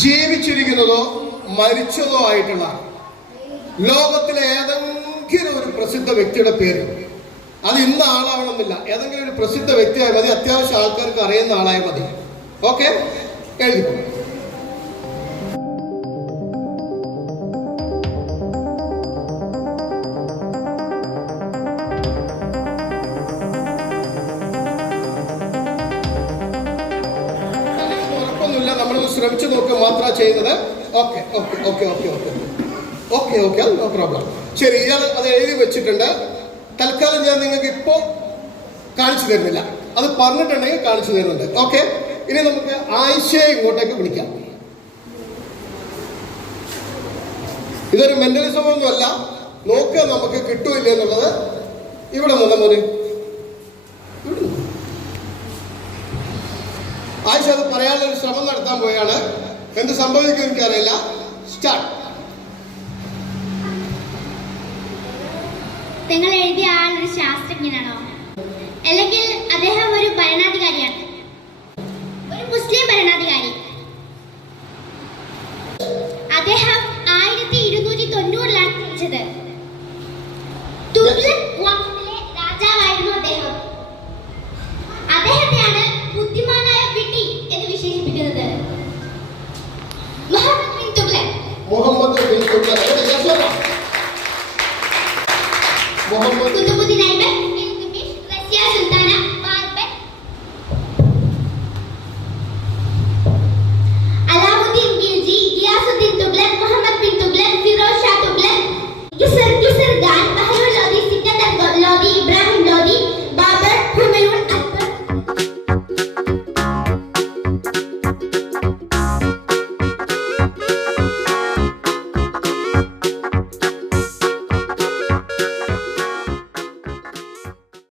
ജീവിച്ചിരിക്കുന്നതോ മരിച്ചതോ ആയിട്ടുള്ള ലോകത്തിലെ ഏതെങ്കിലും ഒരു പ്രസിദ്ധ വ്യക്തിയുടെ പേര്, അത് ഇന്ന ആളാവണമെന്നില്ല, ഏതെങ്കിലും ഒരു പ്രസിദ്ധ വ്യക്തിയായി മതി, അത്യാവശ്യം ആൾക്കാർക്ക് അറിയുന്ന ആളായി മതി. ഓക്കെ, എഴുതിക്കോ. നമ്മളൊന്ന് ശ്രമിച്ചു നോക്കുക മാത്രമാണ് ചെയ്യുന്നത്. Okay okay okay okay okay okay okay അത് നോ പ്രോബ്ലം. ശരി, ഇയാൾ അത് എഴുതി വെച്ചിട്ടുണ്ട്. തൽക്കാലം ഞാൻ നിങ്ങൾക്ക് ഇപ്പോൾ കാണിച്ചു തരുന്നില്ല, അത് പറഞ്ഞിട്ടുണ്ടെങ്കിൽ കാണിച്ചു തരുന്നുണ്ട്. ഓക്കെ, ഇനി നമുക്ക് ആയിഷയെ ഇങ്ങോട്ടേക്ക് വിളിക്കാം. ഇതൊരു മെന്റലിസം ഒന്നുമല്ല, നോക്കുക നമുക്ക് കിട്ടൂല്ല എന്നുള്ളത്. ഇവിടെ നിന്ന് മോന് ആയിഷ അത് പറയാനുള്ള ഒരു ശ്രമം നടത്താൻ പോയാണ്. എന്ത് സംഭവിക്കും എനിക്കറിയില്ല. സ്റ്റാർട്ട്. നിങ്ങൾ എഴുതിയ ആൾ ഒരു ശാസ്ത്രജ്ഞനാണോ, അല്ലെങ്കിൽ അദ്ദേഹം ഒരു ഭരണാധികാരിയാണ്? ഒരു മുസ്ലിം ഭരണാധികാരി. അദ്ദേഹം 1290-ലാണ് ജനിച്ചത്. തുഗ്ലക് വംശത്തിലെ രാജാവായിരുന്നു അദ്ദേഹം. അദ്ദേഹത്തെയാണ് ബുദ്ധിമാനായ വിഡ്ഢി എന്ന് വിശേഷിപ്പിക്കുന്നത്. മുഹമ്മദ് ബിൻ തുഗ്ലക്. കുതുബുദ്ദീൻ ഐബക്ക്, ഇൽതുമിഷ്, റസിയ സുൽത്താന, ബാൽബൻ, അലാവുദ്ദീൻ ഖിൽജി, ഗിയാസുദ്ദീൻ തുഗ്ലക്, മുഹമ്മദ് ബിൻ തുഗ്ലക്,